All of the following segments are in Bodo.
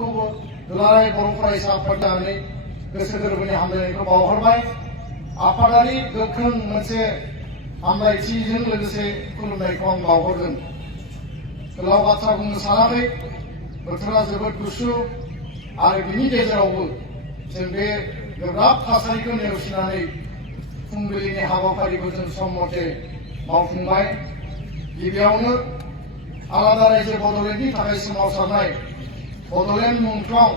मोनफ्रोमखौबो दुलाराय बर' फरायसा आफादनि गोसो गोरबोनि हामलायनायखौ बावहरबाय। आफादारि गोख्रों मोनसे हामलायथिजों लोगोसे खुलुमनायखौ आं बावहरगोन। गोलाव बाथ्रा बुंनो सानाखै, बोथोरा जोबोद गुसु आरो बिनि गेजेरावबो जों बे गोब्राब थासारिखौ नेवसिनानै फुंबिलिनि हाबाफारिखौ जों सम मथे मावफुंबाय। गिबियावनो आलादा रायजो बड'लेण्डनि थाखाय सोमावसारनाय बड'लेण्ड मुंख्लं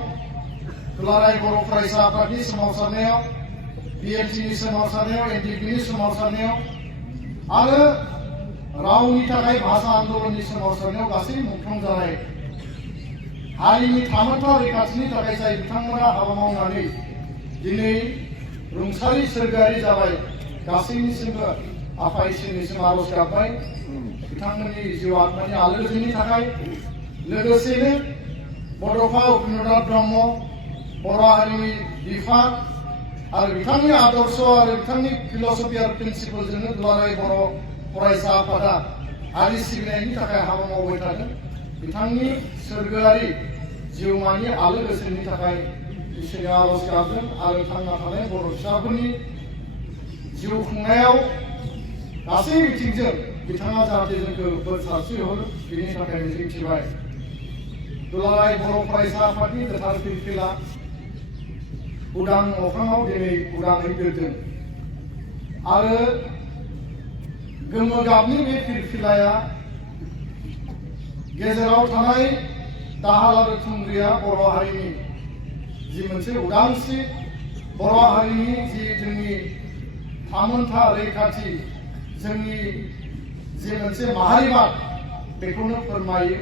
दुलाराय बर' फरायसा आफादनि सोमावसारनायाव, बिएलटिनि सोमावसारनायाव, एनडिपिनि सोमावसारनायाव आरो रावनि थाखाय भाषा आन्दलननि सोमावसारनायाव गासै मुंख्लं जानाय हारिनि थामोनथा रैखाथिनि थाखाय जाय बिथांमोना हाबा मावनानै दिनै रुंसारि सोरगोआरि जाबाय, गासैनिसिमबो आफा इसोरनिसिम आरज गाबबाय बिथांमोननि जिउ आत्मानि आलोगोजोननि थाखाय। लोगोसेनो बड'फा उपेन्द्रनाथ ब्रह्म, बर' हारिनि बिफा आरो बिथांनि आदर्श आरो बिथांनि फिलसफि आरो प्रिन्सिपलजोंनो दुलाराय बर' फरायसा आफादा हारि सिबिनायनि थाखाय हाबा मावबाय थादों। बिथांनि सोरगोआरि जिउमानि आलो गोजोननि थाखाय इसोरनि आरज गाबदों आरो थांना थानाय बर' फिसाफोरनि जिउ खुंनायाव गासै बिथिंजों बिथाङा जाहाथे जोंखौ बोर सारस्रिहरो बिनि थाखाय मिजिंथिबाय। दुलाराय बर' फरायसा आफादनि गोथार फिरफिला उदां अख्राङाव दिनै उदाङै बिरदों आरो गोमो गाबनि बे फिरफिलाया गेजेराव थानाय दाहाल आरो थुंग्रिया बर' हारिनि जि मोनसे उदांस्रि, बर' हारिनि जि जोंनि थामोनथा रैखाथि, जोंनि जि मोनसे माहारिबाद बेखौनो फोरमायो।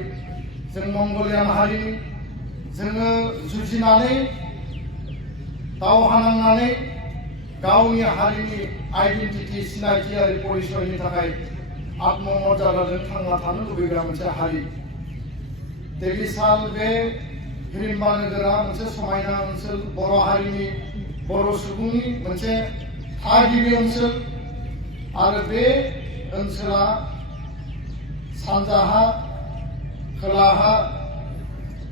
जों मंगलियान हारिनि, जोङो जुजिनानै दावहा नांनानै गावनि हारिनि आइडेन्टिटि, सिनायथि आरो परिचयनि थाखाय आत्ममर्यादाजों थांना थानो लुबैग्रा मोनसे हारि। तेलिसाल बे हिरिम्बा नोगोरा मोनसे समायना ओनसोल, बर' हारिनि, बर' सुबुंनि मोनसे थागिबि ओनसोल आरो बे ओनसोला सानजाहा खोलाहा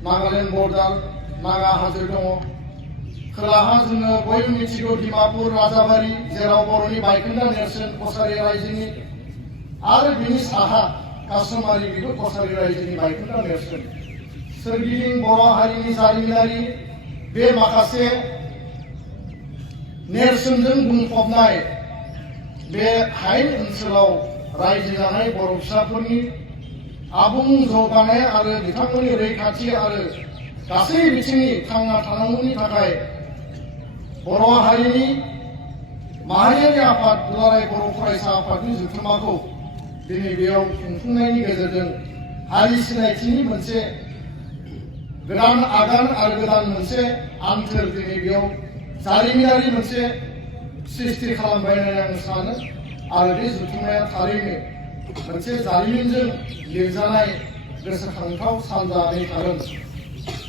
नागालेण्ड बर्डार नागा हाजो दङ। खोलाहा जोङो बयबो मिथिगौ डिमापुर राजाबारि, जेराव बर'नि बायखोन्दा नेरसोन कसारि रायजोनि, आरो बिनि साहा कासमारि, बेबो कसारि रायजोनि बायखोन्दा नेरसोन। सोरगिदिं बर' हारिनि जारिमिनारि बे माखासे नेरसोनजों बुंफबनाय बे हायेन ओनसोलाव रायजो जानाय बर' फिसाफोरनि आबुं जौगानाय आरो बिथांमोननि रैखाथि आरो गासै बिथिंनि थांना थानांगौनि थाखाय बर' हारिनि माहारियारि आफाद दुलाराय बर' फरायसा आफादनि जथुम्माखौ दिनै बेयाव खुंफुंनायनि गेजेरजों हारि सिनायथिनि मोनसे गोदान आगान आरो गोदान मोनसे आन्थोर दिनै बेयाव जारिमिनारि मोनसे सृष्टि खालामबाय होननानै आं सानो आरो बे जथुम्माया थारैनो मोनसे जारिमिनजों लिरजानाय गोसोखांथाव सान जानानै थागोन।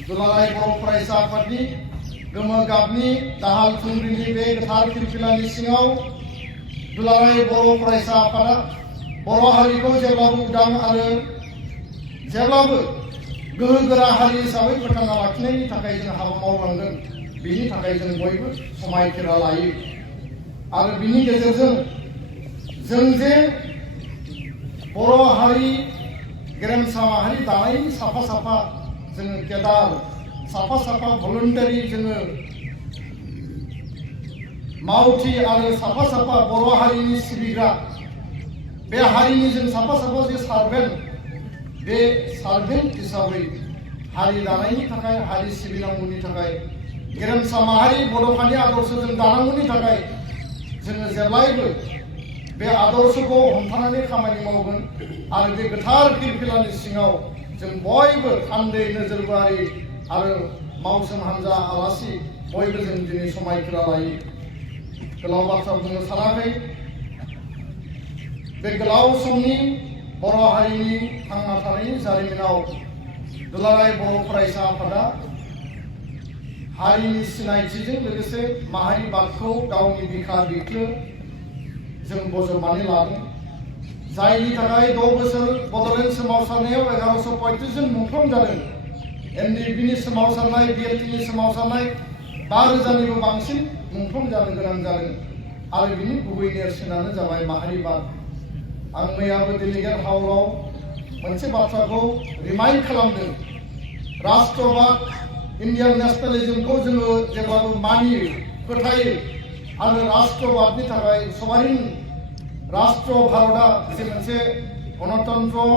दुलाराय बर' फरायसा आफादनि गोमो गाबनि दाहाल थुंग्रिनि बे गोथार फिरफिलानि सिङाव दुलाराय बर' फरायसा आफादा बर' हारिखौ जेब्लाबो उदां आरो जेब्लाबो गोहोगोरा हारि हिसाबै फोथांना लाखिनायनि थाखाय जों हाबा मावलांगोन। बिनि थाखाय जों बयबो समायखिरा लायो आरो बिनि गेजेरजों जों जे बर' हारि गेरेमसा माहारि दानायनि साफा साफा जोङो केदार, साफा साफा भलन्टारि जोङो मावथि आरो साफा साफा बर' हारिनि सिबिग्रा, बे हारिनि जों साफा साफा जे सार्भेन्ट, बे सार्भेन्ट हिसाबै हारि दानायनि थाखाय, हारि सिबिनांगौनि थाखाय, गेरेमसा माहारि बड'फानि आदर्शजों दानांगौनि थाखाय जोङो जेब्लायबो बे आदर्शखौ हमथानानै खामानि मावगोन आरो बे गोथार फिरफिलानि सिङाव जों बयबो थान्दै नोजोरबारि आरो मावसोम हान्जा आलासि बयबो जों दिनै समायखिरा लायो। गोलाव बाथ्रा बुंनो सानाखै, बे गोलाव समनि बर' हारिनि थांना थानायनि जारिमिनाव दुलाराय बर' फरायसा आफादा हारिनि सिनायथिजों लोगोसे माहारिबादखौ गावनि बिखा बिख्लो जों बजबनानै लादों, जायनि थाखाय 6 बोसोर बड'लेण्ड सोमावसारनायाव 1135 जन मुंख्लं जादों। एनडिएफबिनि सोमावसारनाय बिएलटिनि सोमावसारनाय 5,000निबो बांसिन मुंख्लं जानो गोनां जादों आरो बिनि गुबै नेरसोनानो जाबाय माहारिबाद। आं मैयाबो डेलिगेट हाउसआव मोनसे बाथ्राखौ रिमाइन्ड खालामदों। राष्ट्रबाद इन्डियान नेशनेलिज्मखौ जोङो जेब्लाबो मानियो फोथायो आरो राष्ट्रबादनि थाखाय सभारिन राष्ट्र भारतआ जे मोनसे गणतन्त्र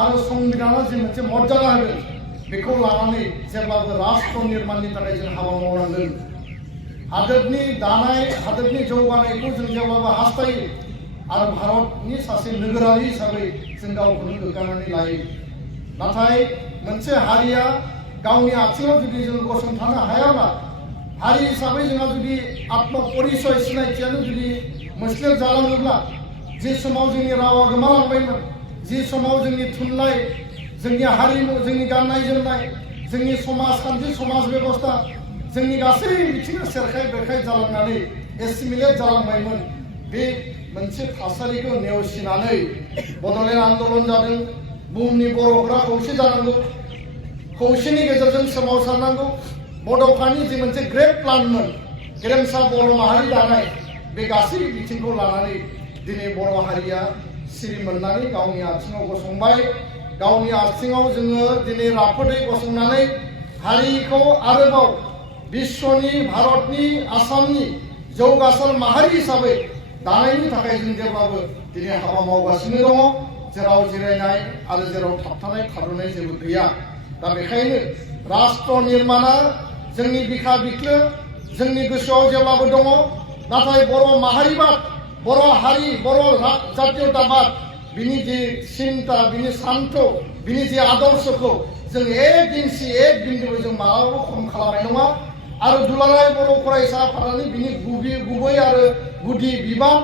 आरो संबिधाना जे मोनसे मर्यादा होदों बेखौ लानानै जेब्लाबो राष्ट्र निर्माणनि थाखाय जों हाबा मावनांगोन। हादोरनि दानाय हादोरनि जौगानायखौ जों जेब्लाबो हास्थायो आरो भारतनि सासे नोगोरारि हिसाबै जों गावखौनो गोग्गानानै लायो। नाथाय मोनसे हारिया गावनि आथिङाव जुदि जों गसंथानो हायाब्ला हारि हिसाबै जोंहा जुदि आत्मपरिचय सिनायथियानो जुदि मोस्लेब जालाङोब्ला जे समाव जोंनि रावा गोमालांबायमोन जे समाव जोंनि थुनलाइ जोंनि हारिमु जोंनि गाननाय जोमनाय जोंनि समाजखान्थि समाज बेबस्था जोंनि गासै बिथिङा सेरखाय बेरखाय जालांनानै एसिमिलेट जालांबायमोन। बे मोनसे थासारिखौ नेवसिनानै बड'लेण्ड आन्दलन जादों। बुहुमनि बर'फोरा खौसे जानांगौ, खौसेनि गेजेरजों सोमावसारनांगौ। बड'फानि जे मोनसे ग्रेट प्लानमोन गेरेमसा बर' माहारि दानाय बे गासै बिथिंखौ लानानै दिनै बर' हारिया सिरि मोननानै गावनि आथिङाव गसंबाय। गावनि आथिङाव जोङो दिनै राफोदै गसंनानै हारिखौ आरोबाव विश्वनि भारतनि आसामनि जौगासार माहारि हिसाबै दानायनि थाखाय जों जेब्लाबो दिनै हाबा मावगासिनो दङ। जेराव जिरायनाय आरो जेराव थाबथानाय थाद'नाय जेबो गैया। दा बेखायनो राष्ट्र निर्माणा जोंनि बिखा बिख्लो जोंनि गोसोआव जेब्लाबो दङ। नाथाय बर' माहारिबाद बर' हारि बर' जातीयताबाद बिनि जे सिन्ता बिनि सान्थ बिनि जे आदर्शखौ जों एक इन्सि एक बिन्दुबो जों मालाबाबो खम खालामनाय नङा। आरो दुलाराय बर' फरायसा आफादानि बिनि गुबै आरो गुदि बिबान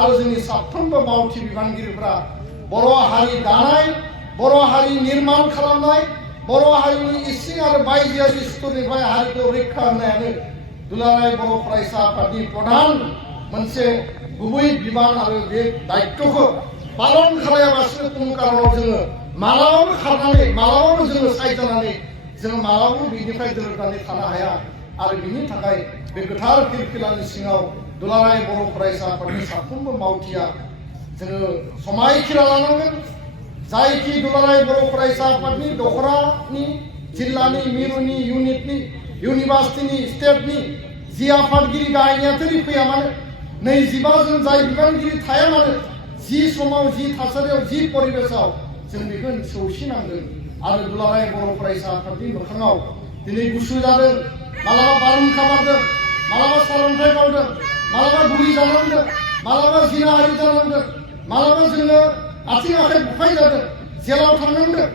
आरो जोंनि साफ्रोमबो मावथि बिबानगिरिफोरा बर' हारि दानाय बर' हारि निर्माण खालामनाय बर' हारिनि इसिं आरो बायजोआरि सुथुरनिफ्राय हारिखौ रैखा होनायानो दुलाराय बर' फरायसा आफादनि प्रधान मोनसे गुबै बिबान आरो बे दायित्वखौ पालन खालायालासिनो कुनु कारनाव जोङो मालाबाबो खारनानै मालाबाबो जोङो साइड जानानै जों मालाबाबो बिनिफ्राय दोरोदनानै थानो हाया। आरो बिनि थाखाय बे गोथार फिरफिलानि सिङाव दुलाराय बर' फरायसा आफादनि साफ्रोमबो मावथिया जोङो समायखिरा लानांगोन। जायखि दुलाराय बर' फरायसा आफादनि दखरानि जिल्लानि मिरुनि इउनिटनि इउनिभार्सिटिनि स्टेटनि जि आफादगिरि गाहाय नेहाथारि फैया मानो 25 जन जाय बिबानगिरि थाया मानो जि समाव जि थासारियाव जि परिबेसाव जों बेखौ सौसिनांगोन। आरो दुलाराय बर' फरायसा आफादनि मोखाङाव दिनै गुसु जादों, मालाबा बारहुंखा बारदों, मालाबा सारअन्थाइ गावदों, मालाबा गुलि जानांदों, मालाबा जिनाहारि जानांदों, मालाबा जोङो आथिं आखाइ बुफाय जादों, जेलाव थांनांदों।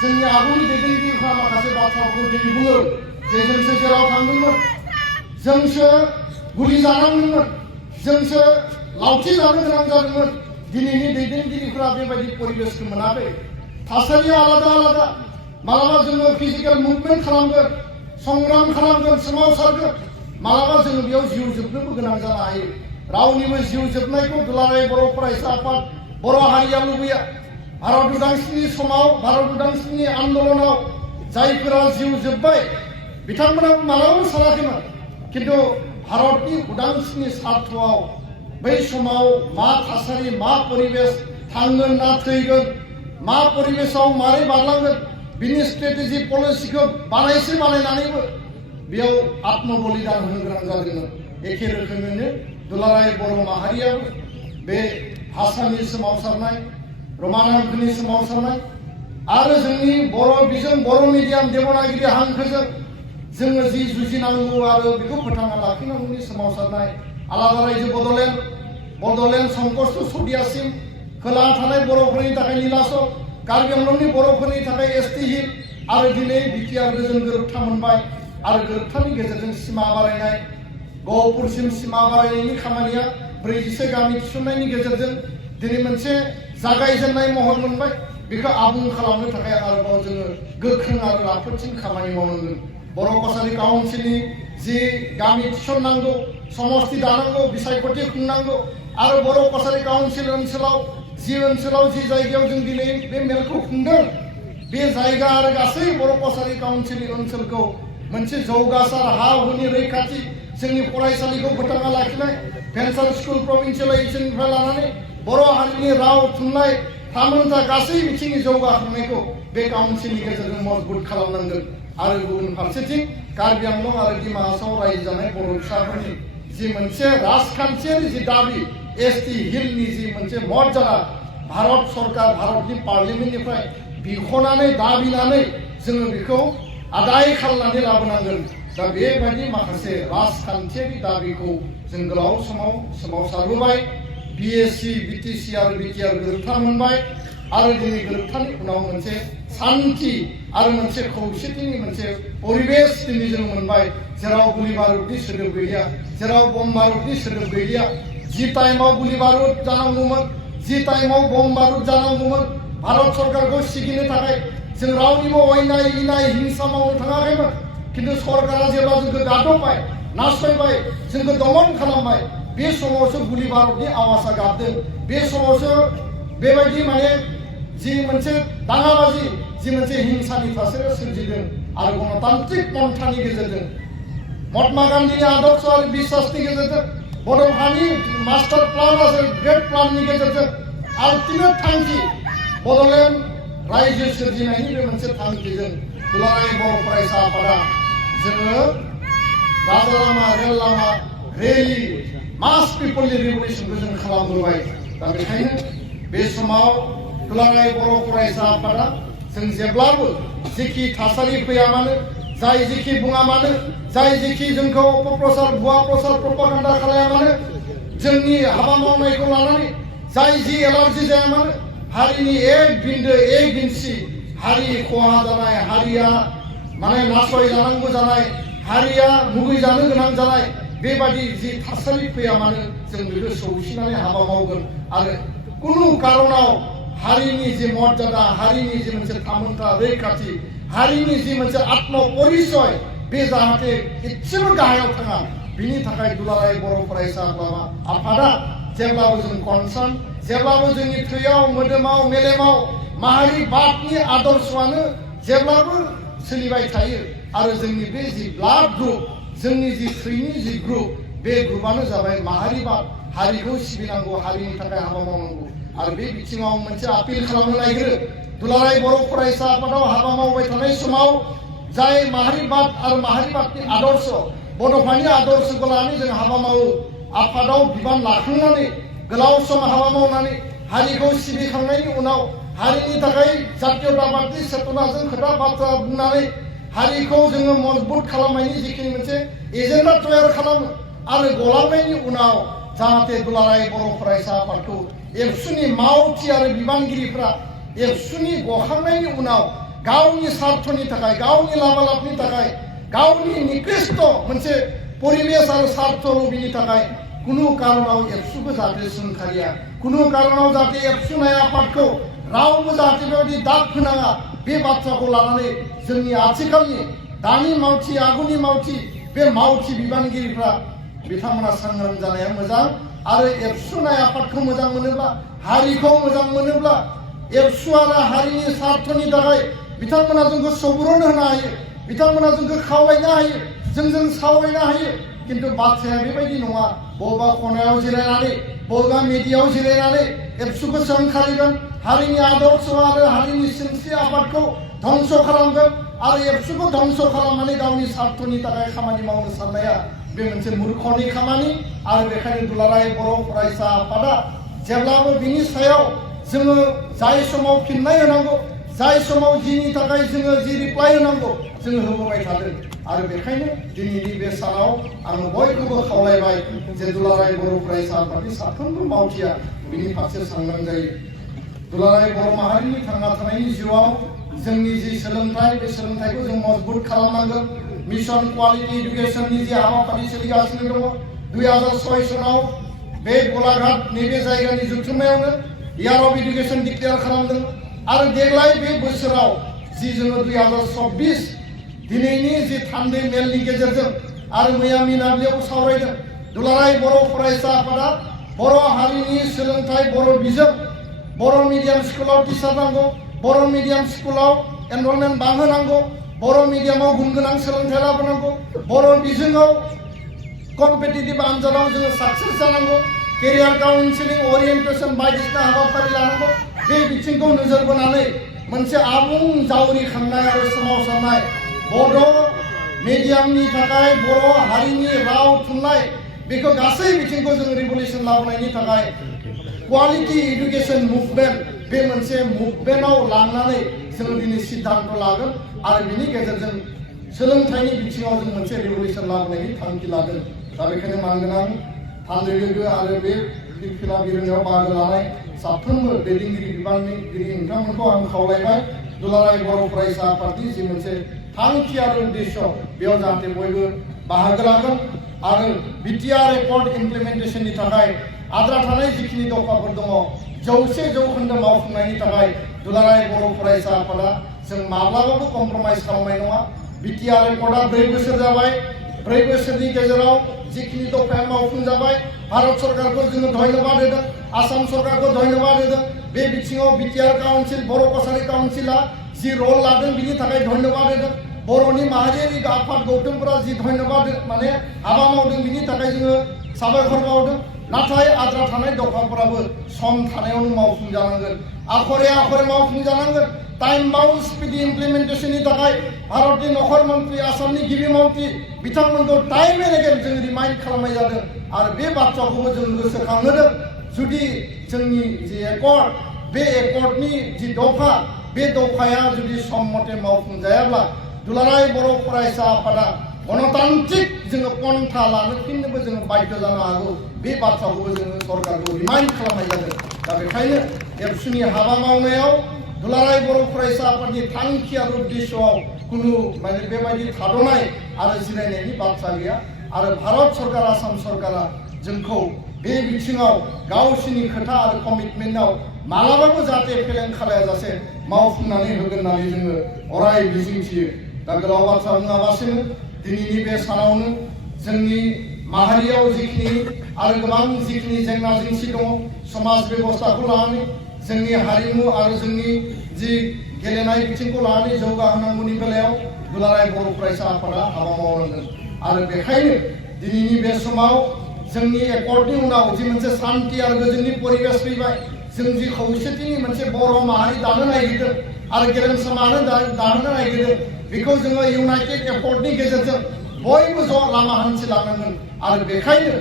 जोंनि आगुनि दैदेनगिरिफ्रा माखासे बाथ्राफोरखौ दिनै बुङो जे जोंसो जेलाव थांदोंमोन, जोंसो गुलि जानांदोंमोन, जोंसो लावथि जानो गोनां जादोंमोन। दिनैनि दैदेनगिरिफ्रा बेबायदि परिबेसखौ मोनाखै। थासारिया आलादा आलादा। मालाबा जोङो फिजिकेल मुभमेन्ट खालामगोन, संग्राम खालामगोन, सोमावसारगोन, मालाबा जोङो बेयाव जिउ जोबनोबो गोनां जानो हायो। रावनिबो जिउ जोबनायखौ दुलाराय बर' फरायसा आफाद बर' हारिया लुबैया। भारत उदांस्रिनि समाव भारत उदांस्रिनि आन्दलनाव जायफोरा जिउ जोब्बाय बिथांमोना मालाबाबो सानाखैमोन। किन्तु भारतनि उदांस्रिनि सार्थआव बै समाव मा थासारि मा परिबेस थांगोन ना थैगोन मा परिबेसाव मारै बारलांगोन बिनि स्ट्रेटेजि पलिसिखौ बानायनानैबो बेयाव आत्मबलिदान होनो गोनां जादोंमोन। एखे रोखोमैनो दुलाराय बर' माहारियाबो बे भाषानि सोमावसारनाय रमान हांखोनि सोमावसारनाय आरो जोंनि बर' बिजों बर' मिडियाम देबनागिरि हांखोजों जोङो जि जुजिनांगौ आरो बेखौ फोथांना लाखिनांगौनि सोमावसारनाय आलादा रायजो बड'लेण्ड संकष्ट सदियासिम खोला थानाय बर'फोरनि थाखाय नीलाचल कार्बि आंलंनि बर'फोरनि थाखाय एसटि हिल आरो दिनै बिटिआरजों जों गोरोबथा मोनबाय आरो गोरोबथानि गेजेरजों सिमा बारायनाय गहपुरसिम सिमा बारायनायनि खामानिया 46 गामि थिसननायनि गेजेरजों दिनै मोनसे जागायजेननाय महर मोनबाय। बेखौ आबुं खालामनो थाखाय आरोबाव जोङो गोख्रों आरो राफोदसिन खामानि मावनांगोन। बर' कसारि काउन्सिलनि जि गामि थिसननांगौ समष्टि दानांगौ बिसायख'थि खुंनांगौ आरो बर' कसारि काउन्सिल ओनसोलाव जि जायगायाव जों दिनै बे मेलखौ खुंदों बे जायगा आरो गासै बर' कसारि काउन्सिल ओनसोलखौ मोनसे जौगासार हा हुनि रैखाथि जोंनि फरायसालिखौ फोथांना लाखिनाय भेन्सार स्कुल प्रभिन्सियेलाइजेसननिफ्राय लानानै बर' हारिनि राव थुनलाइ थामोनथा गासै बिथिंनि जौगाखांनायखौ बे काउन्सिलनि गेजेरजों मजबुत खालामनांगोन आरो गुबुन फारसेथिं कार्बि आंलं आरो डिमा हासाव रायजो जानाय बर' फिसाफोरनि जि मोनसे राजखान्थियारि जि दाबि एसटि हिलनि जि मोनसे मर्यादा भारत सरकार भारतनि पार्लियामेन्टनिफ्राय बिख'नानै दाबिनानै जोङो बेखौ आदाय खालामनानै लाबोनांगोन दा बेबायदि माखासे राजखान्थियारि दाबिखौ जों गोलाव समाव सोमावसारबोबाय बिएससि बिटिसि आरो बिटिआर गोरोबथा मोनबाय आरो दिनै गोरोबथानि उनाव मोनसे शान्ति आरो मोनसे खौसेथिनि मोनसे परिबेश दिनै जों मोनबाय जेराव गुलि बारुदनि सोदोब गैलिया जेराव बम बारुदनि सोदोब गैलिया जि टाइमाव गुलि बारुद जानांगौमोन जि टाइमाव बम बारुद जानांगौमोन भारत सरकारखौ सिगिनो थाखाय जों रावनिबो अयनाय इनाय हिंसा मावनो थाङाखैमोन किन्तु सरकारा जेब्ला जोंखौ गादबबाय नासयबाय जोंखौ दमन खालामबाय बे समावसो गुलि बारुदनि आवाजआ गाबदों बे समावसो बेबायदि माने जि मोनसे दाङाबाजि जि मोनसे हिंसानि थासारिया सोमजिदों आरो गणतान्त्रिक पन्थानि गेजेरजों महात्मा गान्धीनि आदर्श आरो बिश्वासनि गेजेरजों बड'फानि मास्टार प्लान आरो ग्रेट प्लाननि गेजेरजों आल्टिमेट थांखि बड'लेण्ड रायजो सोरजिनायनि बे मोनसे थांखिजों दुलाराय बर' फरायसा आफादा जोङो राजालामा रेल लामा रेलि मास पिपलनि रिभलिउसनखौ जों खालामबोबाय दा बेखायनो बे समाव दुलाराय बर' फरायसा आफादा जों जेब्लाबो जेखि थासारि फैया मानो जाय जेखि बुङा मानो जाय जेखि जोंखौ अपप्रचार भुवा प्रचार प्रपागान्डा खालाया मानो जोंनि हाबा मावनायखौ लानानै जाय जि एलार्जि जाया मानो हारिनि एक बिन्दो एक इन्सि हारि खहा जानाय हारिया माने नासय जानांगौ जानाय हारिया मुगै जानो गोनां जानाय बेबादि जि थासारि फैया मानो जों बेखौ सौसिनानै हाबा मावगोन आरो कुनु कारनाव हारिनि जि मर्यादा हारिनि जि मोनसे थामोनथा रैखाथि हारिनि जि मोनसे आत्म परिचय बे जाहाथे एसेबो गाहायाव थाङा बिनि थाखाय दुलाराय बर' फरायसा आफादा जेब्लाबो जों कनसार्न जेब्लाबो जोंनि थैयाव मोदोमाव मेलेमाव माहारिबादनि आदर्शआनो जेब्लाबो सोलिबाय थायो आरो जोंनि बे जि ब्लाड ग्रुप जोंनि जि थैनि जि ग्रुप बे ग्रुपआनो जाबाय माहारिबाद हारिखौ सिबिनांगौ हारिनि थाखाय हाबा मावनांगौ आरो बे बिथिङाव मोनसे आपिल खालामनो नागिरो दुलाराय बर' फरायसा आफादाव हाबा मावबाय थानाय समाव जाय माहारिबाद आरो माहारिबादनि आदर्श बड'फानि आदर्शखौ लानानै जों हाबा मावो आफादाव बिबान लाखांनानै गोलाव सम हाबा मावनानै हारिखौ सिबिखांनायनि उनाव हारिनि थाखाय जातीयताबादनि चेतनाजों खोथा बाथ्रा बुंनानै हारिखौ जोङो मजबुत खालामनायनि जिखिनि मोनसे एजेन्डा तयार खालामो आरो गलांनायनि उनाव जाहाथे दुलाराय बर' फरायसा आफादखौ एबसुनि मावथि आरो बिबानगिरिफ्रा एबसुनि गखांनायनि उनाव गावनि स्वार्थनि थाखाय गावनि लाबालाबनि थाखाय गावनि निकृष्ट मोनसे परिबेश आरो स्वार्थ लबिनि थाखाय कुनु कारनाव एबसुखौ जाहाथे सोंखारिया कुनु कारनाव जाहाथे एबसुनाय आफादखौ रावबो जाहाथे बेबायदि दाग फोनाङा बे बाथ्राखौ लानानै जोंनि आथिखालनि दानि मावथि आगुनि मावथि बे मावथि बिबानगिरिफ्रा बिथांमोना सांग्रां जानाया मोजां आरो एबसुनाय आफादखौ मोजां मोनोब्ला हारिखौ मोजां मोनोब्ला एबसु आरो हारिनि स्वार्थनि थाखाय बिथांमोना जोंखौ सुबुरुन होनो हायो बिथांमोना जोंखौ खावलायनो हायो जोंजों सावरायनो हायो किन्तु बाथ्राया बेबायदि नङा बबेबा खनायाव जिरायनानै बबेबा मिडियायाव जिरायनानै एबसुखौ सोंखारिगोन हारिनि आदर्श आरो हारिनि सिनस्रि आफादखौ ध्वंस खालामगोन आरो एबसुखौ ध्वंस खालामनानै गावनि स्वार्थनि थाखाय खामानि मावनो साननाया बे मोनसे मूर्खनि खामानि आरो बेखायनो दुलाराय बर' फरायसा आफादा जेब्लाबो बिनि सायाव जोङो जाय समाव फिननाय होनांगौ जाय समाव जिनि थाखाय जोङो जि रिप्लाय होनांगौ जोङो होबोबाय थादों आरो बेखायनो दिनैनि बे सानाव आं बयखौबो खावलायबाय जे दुलाराय बर' फरायसा आफादनि साफ्रोमबो मावथिया बिनि फारसे सांग्रां जायो दुलाराय बर' माहारिनि थांना थानायनि जिउआव जोंनि जि सोलोंथाइ बे सोलोंथाइखौ जों मजबुत खालामनांगोन मिशन क्वालिटी एडुकेशननि जि हाबाफारि सोलिगासिनो दङ 2006 सनाव बे गलाघाट नैबे जायगानि जुथुम्मायावनो इयार अफ एडुकेशन डिक्लेयार खालामदों आरो देग्लाय बे बोसोराव जि जोङो 2024 दिनैनि जि थान्दै मेलनि गेजेरजों आरो मैया मोनाबिलियाव सावरायदों दुलाराय बर' फरायसा आफादा बर' हारिनि सोलोंथाइ बर' बिजों बर' मिडियाम स्कुलाव टिचार नांगौ बर' मिडियाम स्कुलाव एनरलमेन्ट बांहोनांगौ बर' मिडियामाव गुन गोनां सोलोंथाइ लाबोनांगौ बर' बिजोङाव कम्पिटिटिभ आनजादाव जोङो साक्सेस जानांगौ केरियार काउन्सिलिं ओरिएन्टेसन बायदिसिना हाबाफारि लानांगौ बे बिथिंखौ नोजोर बोनानै मोनसे आबुं जावरिखांनाय आरो सोमावसारनाय बड' मिडियामनि थाखाय बर' हारिनि राव थुनलाइ बेखौ गासै बिथिंखौ जोङो रिभलिउसन लाबोनायनि थाखाय क्वालिटी एडुकेशन मुभमेन्ट बे मोनसे मुभमेन्टआव लांनानै जोङो दिनै सिद्धान्त लागोन आरो बिनि गेजेरजों सोलोंथाइनि बिथिङाव जों मोनसे रिभलिउसन लाबोनायनि थांखि लादों दा बेखायनो मानगोनां थान्दै लोगो आरो बे फिरफिला बिरोंदायाव बाहागो लानाय साफ्रोमबो दैदेनगिरि बिबानगिरि नोंथांमोनखौ आं खावलायबाय दुलाराय बर' फरायसा आफादनि जि मोनसे थांखि आरो उद्देश्य बेयाव जाहाथे बयबो बाहागो लागोन आरो बिटिआर एकर्ड इमप्लिमेन्टेसननि थाखाय आद्रा थानाय जिखिनि दफाफोर दङ 100% मावफुंनायनि थाखाय दुलाराय बर' फरायसा आफादा जों माब्लाबाबो कमप्रमाइज खालामनाय नङा बिटिआर एकर्डआ 4 बोसोर जाबाय 4 बोसोरनि गेजेराव जिखिनि दफाया मावफुंजाबाय भारत सरकारखौ जोङो धन्यबाद होदों आसाम सरकारखौ धन्यबाद होदों बे बिथिङाव बिटिआर काउन्सिल बर' कसारि काउन्सिला जि रल लादों बिनि थाखाय धन्यबाद होदों बर'नि माहारियारि आफाद गौथुमफोरा जि धन्यबाद माने हाबा मावदों बिनि थाखाय जोङो साबायखर बावदों नाथाय आद्रा थानाय दफाफोराबो सम थानायावनो मावफुंजानांगोन आखरे मावफुंजानांगोन टाइम बाउन्ड स्पिडी इमप्लिमेन्टेसननि थाखाय भारतनि नखर मन्त्रि आसामनि गिबि मन्त्रि बिथांमोनखौ टाइम एन्ड एगेन जों रिमाइन्ड खालामनाय जादों आरो बे बाथ्राखौबो जों गोसोखांहोदों जुदि जोंनि जि एकर्ड बे एकर्डनि जि दफा बे दफाया जुदि सम मथे मावफुंजायाब्ला दुलाराय बर' फरायसा आफादा गणतान्त्रिक जोङो पन्था लानो फिननोबो जोङो बाध्य जानो हागौ बे बाथ्राखौबो जोङो सरकारखौ रिमाइन्ड खालामनाय जादों दा बेखायनो एबसुनि हाबा मावनायाव दुलाराय बर' फरायसा आफादनि थांखि आरो उद्देश्यआव कुनु माने बेबायदि थाद'नाय आरो जिरायनायनि बाथ्रा गैया आरो भारत सरकार आसाम सरकारा जोंखौ बे बिथिङाव गावसिनि खोथा आरो कमिटमेन्टआव मालाबाबो जाहाथे फेलें खालायाजासे मावफुंनानै होगोन होननानै जोङो अराय मिजिंथियो दा गोलाव बाथ्रा बुङालासेनो दिनैनि बे सानावनो जोंनि माहारियाव जिखिनि आरो गोबां जिखिनि जेंना जेंसि दङ समाज बेबस्थाखौ लानानै जोंनि हारिमु आरो जोंनि जि गेलेनाय बिथिंखौ लानानै जौगाहोनांगौनि बेलायाव दुलाराय बर' फरायसा आफादा हाबा मावनांगोन आरो बेखायनो दिनैनि बे समाव जोंनि एकर्डनि उनाव जि मोनसे शान्ति आरो गोजोननि परिबेश फैबाय जों जि खौसेथिनि मोनसे बर' माहारि दानो नागिरदों आरो गेरेमसा दानो नागिरदों बेखौ जोङो इउनाइटेड एफर्टनि गेजेरजों बयबो ज' लामा हान्थिलांनांगोन आरो बेखायनो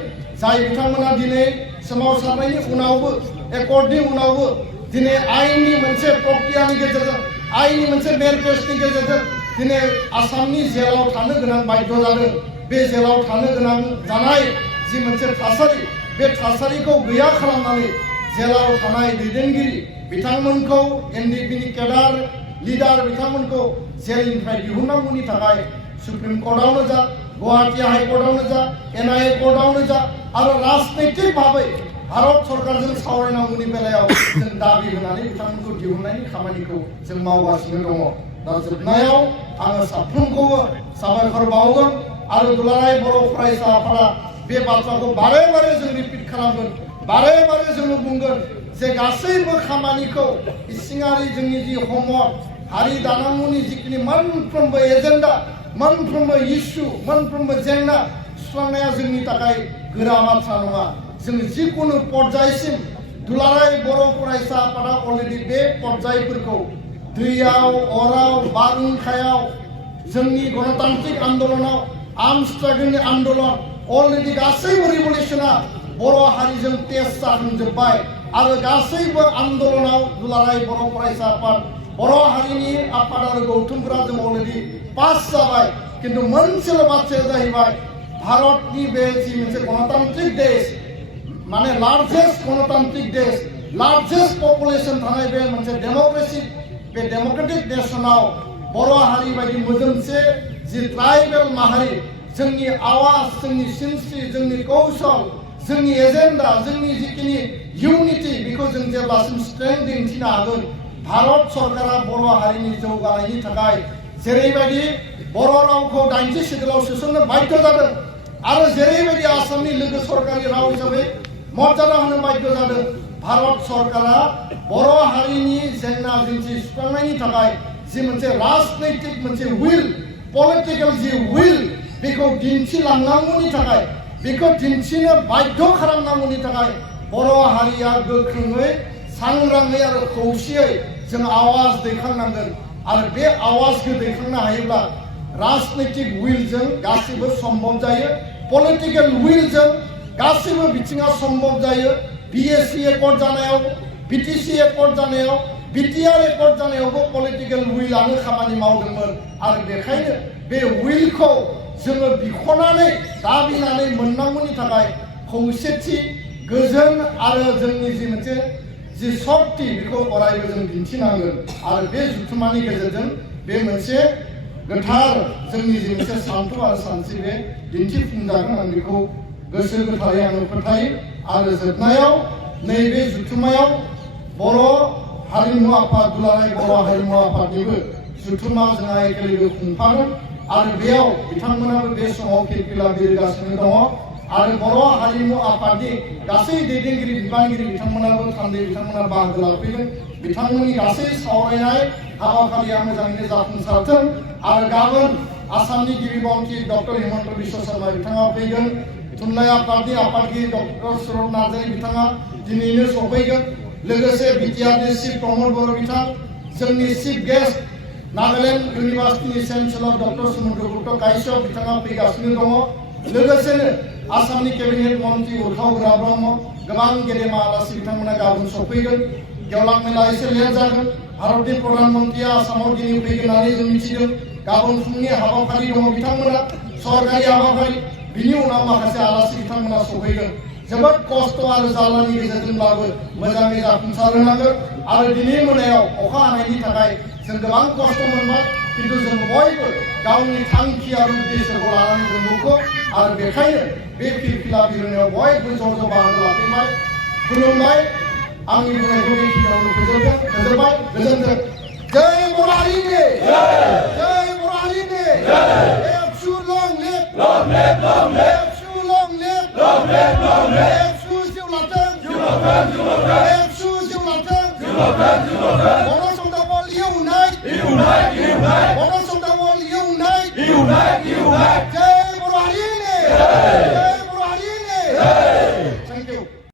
जाय बिथांमोना दिनै सोमावसारनायनि उनावबो एकर्डनि उनावबो दिनै आइननि मोनसे प्रक्रियानि गेजेरजों आइननि मोनसे मेरपेसनि गेजेरजों दिनै आसामनि जेलाव थानो गोनां बाध्य जादों बे जेलाव थानो गोनां जानाय जि मोनसे थासारि बे थासारिखौ गैया खालामनानै जेलाव थानाय दैदेनगिरि बिथांमोनखौ एनडिपिनि केडार लिडार बिथांमोनखौ जेलनिफ्राय दिहुननांगौनि थाखाय सुप्रिम कर्टआवनो जा गुवाहाटी हाइकर्टआवनो जा एनआइए कर्टआवनो जा आरो राजनैतिक भाबै भारत सरकारजों सावरायनांगौनि बेलायाव जों दाबि होनानै बिथांमोनखौ दिहुननायनि खामानिखौ जों मावगासिनो दङ दा जोबनायाव आङो साफ्रोमखौबो साबायखर बावगोन आरो दुलाराय बर' फरायसा आफादा बे बाथ्राखौ बारे बारे जों रिपिट खालामगोन बारे बारे जोङो बुंगोन जे गासैबो खामानिखौ इसिङारि जोंनि जि हमवर्क हारि दानांगौनि जिखिनि मोनफ्रोमबो एजेन्डा मोनफ्रोमबो इस्यु मोनफ्रोमबो जेंना सुस्रांनाया जोंनि थाखाय गोरा बाथ्रा नङा जों जिकुनु पर्यायसिम दुलाराय बर' फरायसा आफादा अलरेडि बे पर्यायफोरखौ दैयाव अराव बारहुंखायाव जोंनि गणतान्त्रिक आन्दोलनाव आर्म स्ट्रागलनि आन्दोलन अलरेडि गासैबो रिभलिउसना बर' हारिजों टेस्ट जाजोबबाय आरो गासैबो आन्दोलनाव दुलाराय बर' फरायसा आफाद बर' हारिनि आफाद आरो गौथुमफोरा जों अलरेडि पास जाबाय किन्तु मोनसेल' बाथ्राया जाहैबाय भारतनि बे जि मोनसे गणतान्त्रिक देश माने लार्जेस्ट गणतान्त्रिक देश लार्जेस्ट पपुलेशन थानाय बे मोनसे डेमोक्रेटिक नेशनाव बर' हारि बायदि मोजोमसे जि ट्राइबेल माहारि जोंनि आवाज जोंनि सिनस्रि जोंनि कौशल जोंनि एजेन्डा जोंनि जिखिनि इउनिटि बेखौ जों जेब्लासिम स्ट्रेंथ दिन्थिनो हागोन भारत सरकारा बर' हारिनि जौगानायनि थाखाय जेरैबायदि बर' रावखौ 80 सिडुलाव सोसननो बाध्य जादों आरो जेरैबायदि आसामनि लोगो सरकारि राव हिसाबै मर्यादा होनो बाध्य जादों भारत सरकारा बर' हारिनि जेंना जेंसि सुस्रांनायनि थाखाय जि मोनसे राजनैतिक मोनसे विल पलिटिकेल जि विल बेखौ दिन्थिलांनांगौनि थाखाय बेखौ दिन्थिनो बाध्य खालामनांगौनि थाखाय बर' हारिया गोख्रोङै सांग्राङै आरो खौसेयै जों आवाज दैखांनांगोन आरो बे आवाजखौ दैखांनो हायोब्ला राजनैतिक विलजों गासिबो सम्भब जायो पलिटिकेल विलजों गासिबो बिथिङा सम्भब जायो बिएसि एकर्ड जानायाव बिटिसि एकर्ड जानायाव बिटिआर एकर्ड जानायावबो पलिटिकेल विलानो खामानि मावदोंमोन आरो बेखायनो बे विलखौ जोङो बिख'नानै दाबिनानै मोननांगौनि थाखाय खौसेथि गोजोन आरो जोंनि जि मोनसे जि शक्ति बेखौ अरायबो जों दिन्थिनांगोन आरो बे जुथुमानि गेजेरजों बे मोनसे गोथार जोंनि जि मोनसे सानथौ आरो सानस्रि बे दिन्थिफुंजागोन आं बेखौ गोसो गोथारै आङो फोथायो आरो जोबनायाव नैबे जुथुमायाव बर' हारिमु आफाद दुलाराय बर' हारिमु आफादनिबो जुथुमा जोंहा एखेलेगे खुंफागोन आरो बेयाव बिथांमोनाबो बे समाव फिरफिला बिरगासिनो दङ आरो बर' हारिमु आफादनि गासै दैदेनगिरि बिबानगिरि बिथांमोनाबो थान्दै बिथांमोना बाहागो लाफैगोन बिथांमोननि गासै सावरायनाय हाबाफारिया मोजाङैनो जाफुंसारथों आरो गाबोन आसामनि गिबि मन्त्रि डक्टर हिमन्त बिश्व शर्मा बिथाङा फैगोन थुनलाइ आफादनि आफादगिरि डक्टर सुरभ नार्जारि बिथाङा दिनैनो सफैगोन लोगोसे बिटिआरनि चिफ प्रमद बर' बिथां जोंनि चिफ गेस्ट नागालेण्ड इउनिभार्सिटिनि चेन्सेलर डक्टर सुमन्द्र गुप्त काश्यप बिथाङा फैगासिनो दङ लोगोसेनो आसामनि केबिनेट मन्त्रि उर्खाव गोरा ब्रह्म गोबां गेदेमा आलासि बिथांमोना गाबोन सफैगोन गेवलां मेला एसे लेट जागोन भारतनि प्रधानमन्त्रिया आसामाव दिनै फैगोन होननानै जों मिथिदों गाबोन फुंनि हाबाफारि दङ बिथांमोना सरकारि हाबाफारि बिनि उनाव माखासे आलासि बिथांमोना सफैगोन जोबोद खस्थ' आरो जारलानि गेजेरजोंब्लाबो मोजाङै जाफुंसार होनांगोन आरो दिनै मोनायाव अखा हानायनि थाखाय जों गोबां खस्थ' मोनबाय किन्तु जों बयबो गावनि थांखि आरो उद्देश्यखौ लानानै जों मुखुब आरो बेखायनो बे फिरफिला बिरनायाव बयबो ज' ज' बाहागो लाफैबाय खुलुमबाय आंनि बुंनायखौ बेखिनियावनो फोजोबबाय गोजोन्थों जय बर' हारिनि जय बर' हारिनि एबसु लं लिभ एबसु लं लिभ एबसु जिउ लाथों एबसु जिउ लाथों बर' संदाबल इउनाइट बर' संदाबल इउनाइट